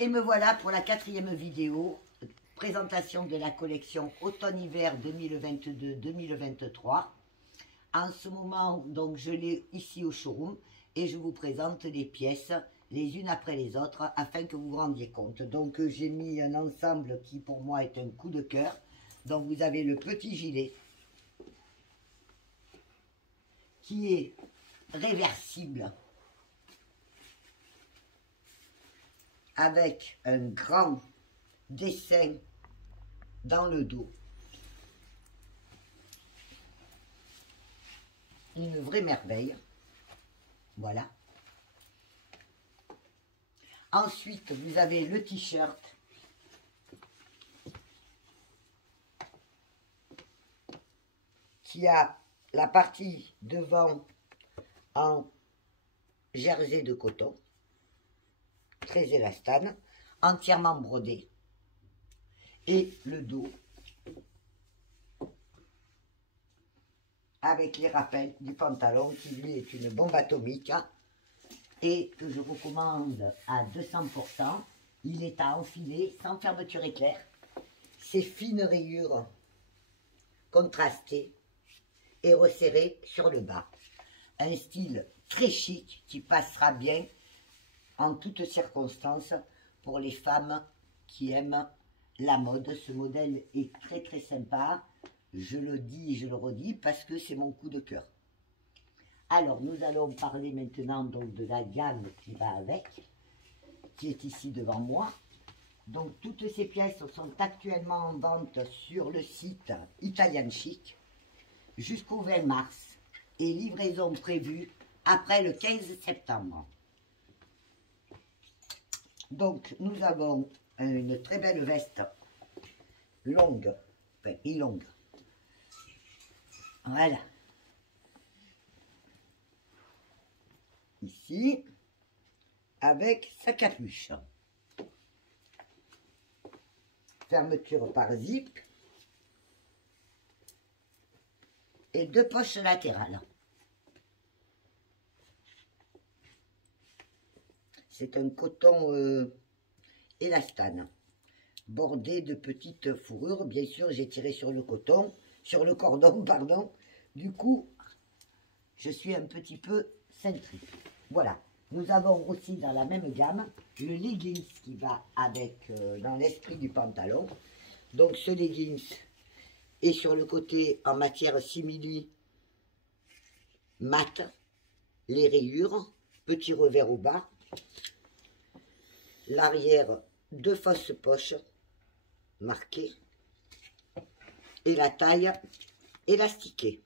Et me voilà pour la 4e vidéo, présentation de la collection automne-hiver 2022-2023. En ce moment, donc, je l'ai ici au showroom et je vous présente les pièces les unes après les autres afin que vous vous rendiez compte. Donc, j'ai mis un ensemble qui pour moi est un coup de cœur. Donc, vous avez le petit gilet qui est réversible avec un grand dessin dans le dos. Une vraie merveille. Voilà. Ensuite, vous avez le t-shirt qui a la partie devant en jersey de coton, très élastane, entièrement brodé, et le dos avec les rappels du pantalon qui lui est une bombe atomique et que je recommande à 200%. Il est à enfiler sans fermeture éclair. Ces fines rayures contrastées et resserrées sur le bas. Un style très chic qui passera bien en toutes circonstances pour les femmes qui aiment la mode. Ce modèle est très très sympa. Je le dis et je le redis parce que c'est mon coup de cœur. Alors, nous allons parler maintenant donc de la gamme qui va avec, qui est ici devant moi. Donc, toutes ces pièces sont actuellement en vente sur le site Italian Chic jusqu'au 20 mars et livraison prévue après le 15 septembre. Donc, nous avons une très belle veste longue, enfin, mi-longue. Voilà. Ici, avec sa capuche. Fermeture par zip. Et 2 poches latérales. C'est un coton élastane, bordé de petites fourrures. Bien sûr, j'ai tiré sur le coton, sur le cordon, pardon. Du coup, je suis un petit peu cintrée. Voilà. Nous avons aussi dans la même gamme le leggings qui va avec dans l'esprit du pantalon. Donc ce leggings est sur le côté en matière simili mat, les rayures, petit revers au bas, l'arrière 2 fausses poches marquées et la taille élastiquée.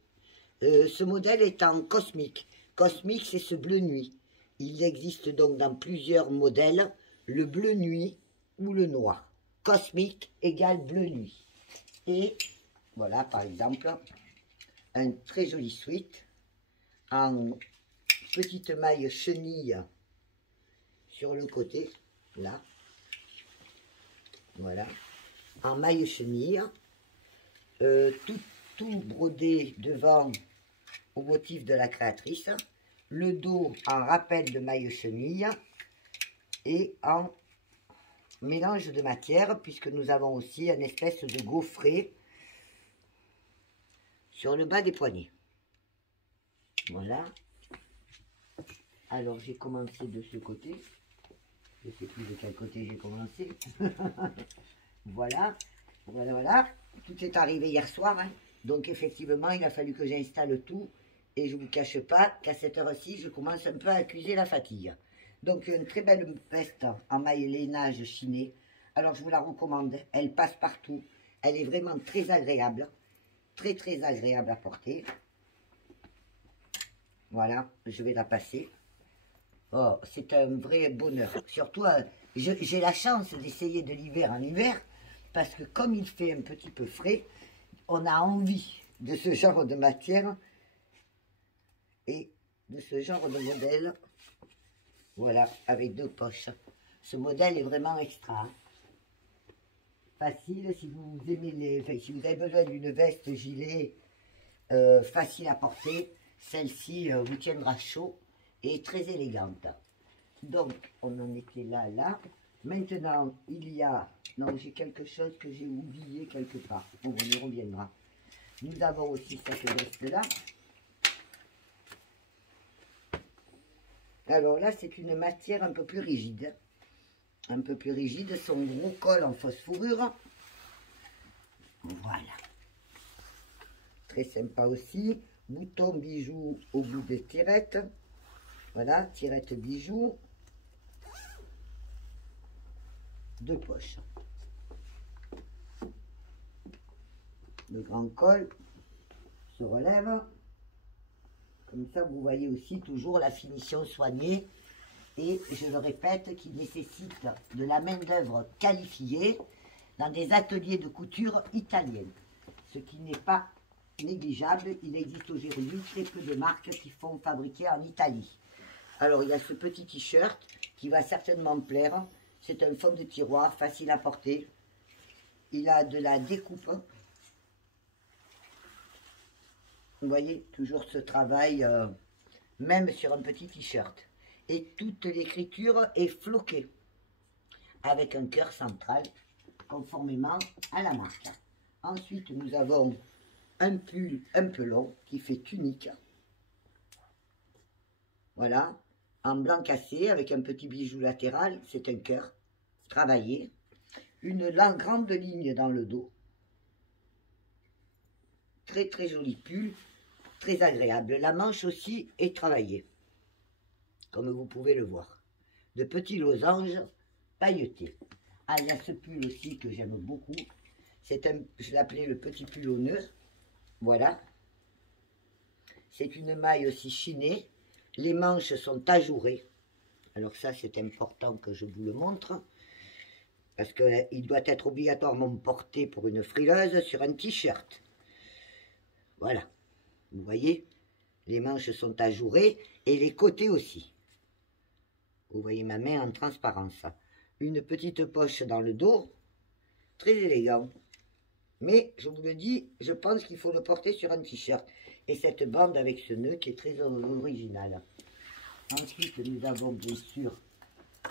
Ce modèle est en cosmique. Cosmique, c'est ce bleu nuit. Il existe donc dans plusieurs modèles, le bleu nuit ou le noir. Cosmique égale bleu nuit. Et voilà, par exemple, un très joli sweat en petite maille chenille sur le côté, là. Voilà, en maille chenille. Tout brodé devant au motif de la créatrice. Le dos en rappel de maille chenille et en mélange de matière, puisque nous avons aussi une espèce de gaufret sur le bas des poignets. Voilà. Alors j'ai commencé de ce côté. Je ne sais plus de quel côté j'ai commencé. Voilà. Voilà, voilà. Tout est arrivé hier soir. Hein. Donc effectivement, il a fallu que j'installe tout. Et je ne vous cache pas qu'à cette heure-ci, je commence un peu à accuser la fatigue. Donc, une très belle veste en maille lainage chinée. Alors, je vous la recommande. Elle passe partout. Elle est vraiment très agréable. Très, très agréable à porter. Voilà, je vais la passer. Oh, c'est un vrai bonheur. Surtout, j'ai la chance d'essayer de l'hiver en hiver. Parce que comme il fait un petit peu frais, on a envie de ce genre de matière. Et de ce genre de modèle, voilà, avec 2 poches. Ce modèle est vraiment extra. Facile, si vous aimez les... Enfin, si vous avez besoin d'une veste gilet facile à porter, celle-ci vous tiendra chaud et très élégante. Donc, on en était là. Maintenant, il y a... Non, j'ai quelque chose que j'ai oublié quelque part. Bon, on y reviendra. Nous avons aussi cette veste-là. Alors là, c'est une matière un peu plus rigide. Un peu plus rigide. Son gros col en fausse fourrure. Voilà. Très sympa aussi. Bouton bijoux au bout des tirettes. Voilà, tirette bijoux. Deux poches. Le grand col se relève. Comme ça, vous voyez aussi toujours la finition soignée. Et je le répète, qui nécessite de la main-d'œuvre qualifiée dans des ateliers de couture italiennes. Ce qui n'est pas négligeable. Il existe aujourd'hui très peu de marques qui font fabriquer en Italie. Alors, il y a ce petit t-shirt qui va certainement me plaire. C'est un fond de tiroir, facile à porter. Il a de la découpe. Vous voyez, toujours ce travail, même sur un petit t-shirt. Et toute l'écriture est floquée, avec un cœur central, conformément à la marque. Ensuite, nous avons un pull un peu long, qui fait tunique. Voilà, en blanc cassé, avec un petit bijou latéral, c'est un cœur travaillé. Une grande ligne dans le dos. Très très joli pull, très agréable. La manche aussi est travaillée, comme vous pouvez le voir. De petits losanges pailletés. Ah, il y a ce pull aussi que j'aime beaucoup. C'est un, je l'appelais le petit pull au nœud. Voilà. C'est une maille aussi chinée. Les manches sont ajourées. Alors ça, c'est important que je vous le montre. Parce qu'il doit être obligatoirement porté pour une frileuse sur un t-shirt. Voilà. Vous voyez, les manches sont ajourées et les côtés aussi. Vous voyez ma main en transparence. Une petite poche dans le dos. Très élégant. Mais, je vous le dis, je pense qu'il faut le porter sur un t-shirt. Et cette bande avec ce nœud qui est très original. Ensuite, nous avons bien sûr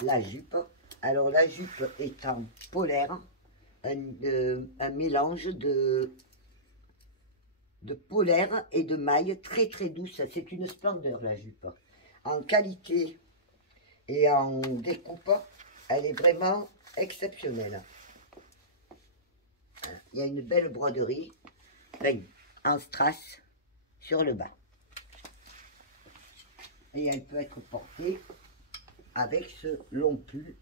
la jupe. Alors, la jupe est en polaire. Un mélange de polaire et de maille très très douce. C'est une splendeur, la jupe. En qualité et en découpe, elle est vraiment exceptionnelle. Il y a une belle broderie en strass sur le bas. Et elle peut être portée avec ce long pull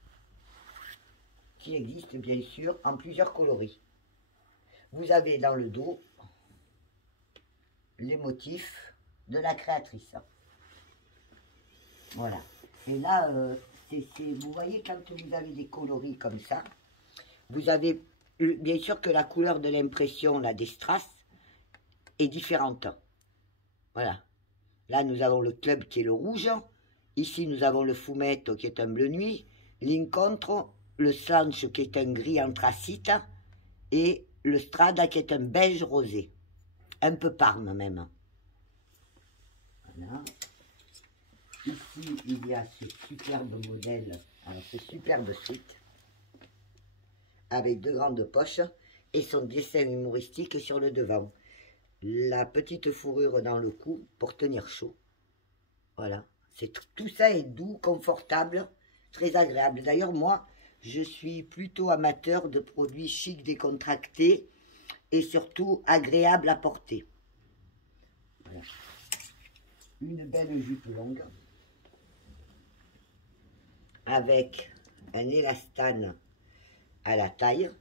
qui existe bien sûr en plusieurs coloris. Vous avez dans le dos les motifs de la créatrice. Voilà. Et là, vous voyez quand vous avez des coloris comme ça, vous avez bien sûr que la couleur de l'impression, là, des strass, est différente. Voilà. Là, nous avons le club qui est le rouge. Ici, nous avons le fumetto qui est un bleu nuit. L'incontro, le slancio qui est un gris anthracite. Et le strada qui est un beige rosé. Un peu parme même. Voilà. Ici, il y a ce superbe modèle. Alors, ce superbe suite. Avec deux grandes poches. Et son dessin humoristique sur le devant. La petite fourrure dans le cou pour tenir chaud. Voilà. Tout ça est doux, confortable, très agréable. D'ailleurs, moi, je suis plutôt amateur de produits chics, décontractés et surtout agréables à porter. Voilà. Une belle jupe longue avec un élastane à la taille.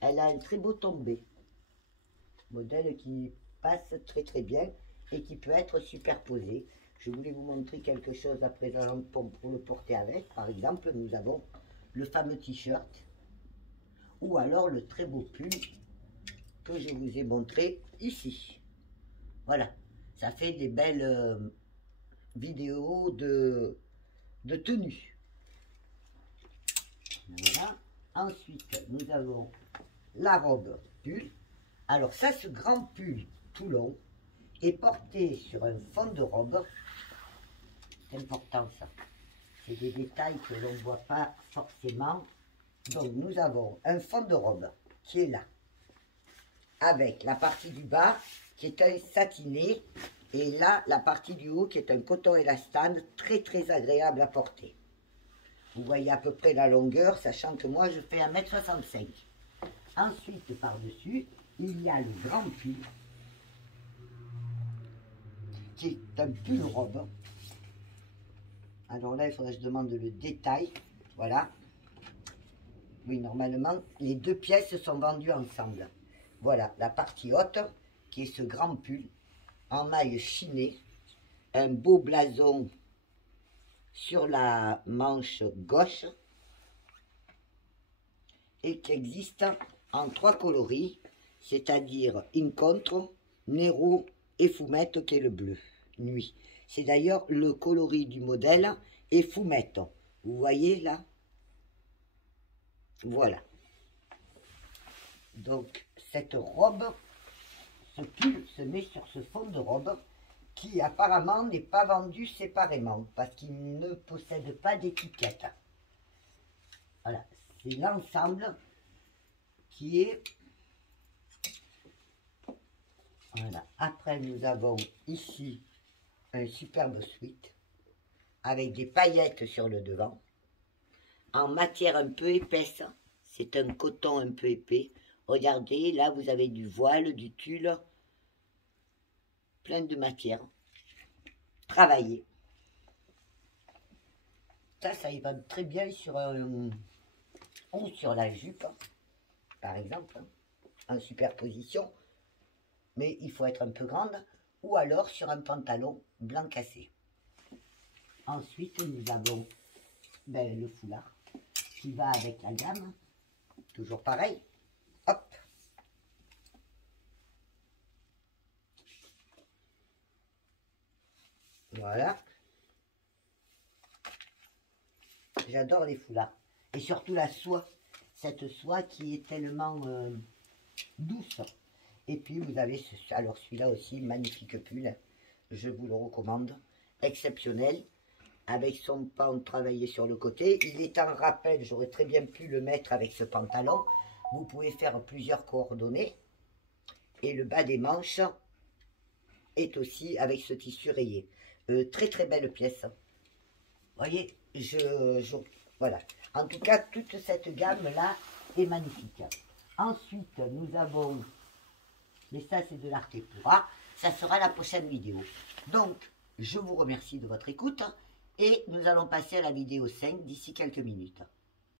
Elle a un très beau tombé. Modèle qui passe très très bien et qui peut être superposé. Je voulais vous montrer quelque chose à présent pour le porter avec. Par exemple, nous avons le fameux t-shirt ou alors le très beau pull que je vous ai montré ici. Voilà, ça fait des belles vidéos de tenue. Voilà. Ensuite, nous avons la robe pull. Alors ça, ce grand pull tout long est porté sur un fond de robe. C'est important ça. C'est des détails que l'on ne voit pas forcément. Donc nous avons un fond de robe qui est là, avec la partie du bas qui est un satiné, et là la partie du haut qui est un coton élastane très très agréable à porter. Vous voyez à peu près la longueur, sachant que moi je fais 1,65 m. Ensuite par-dessus, il y a le grand pull, qui est un pull robe. Alors là, il faudrait que je demande le détail. Voilà. Oui, normalement, les deux pièces sont vendues ensemble. Voilà, la partie haute, qui est ce grand pull, en maille chinée. Un beau blason sur la manche gauche. Et qui existe en 3 coloris, c'est-à-dire Incontro, Nero et Fumetto, qui est le bleu, nuit. C'est d'ailleurs le coloris du modèle et Fumetto. Vous voyez là? Voilà. Donc, cette robe, ce pull se met sur ce fond de robe qui apparemment n'est pas vendu séparément parce qu'il ne possède pas d'étiquette. Voilà, c'est l'ensemble qui est... Voilà. Après, nous avons ici un superbe sweat avec des paillettes sur le devant, en matière un peu épaisse. C'est un coton un peu épais. Regardez, là, vous avez du voile, du tulle, plein de matière. Travaillé. Ça y va très bien sur un... ou sur la jupe, par exemple, en superposition. Mais il faut être un peu grande, ou alors sur un pantalon blanc cassé. Ensuite, nous avons le foulard qui va avec la gamme. Toujours pareil. Hop. Voilà. J'adore les foulards. Et surtout la soie. Cette soie qui est tellement douce. Et puis vous avez, alors celui-là aussi, magnifique pull. Je vous le recommande. Exceptionnel. Avec son pan travaillé sur le côté. Il est en rappel, j'aurais très bien pu le mettre avec ce pantalon. Vous pouvez faire plusieurs coordonnées. Et le bas des manches est aussi avec ce tissu rayé. Très très belle pièce. Vous voyez, voilà. En tout cas, toute cette gamme-là est magnifique. Ensuite, nous avons, mais ça c'est de l'Artepura, ça sera la prochaine vidéo. Donc, je vous remercie de votre écoute et nous allons passer à la vidéo 5 d'ici quelques minutes.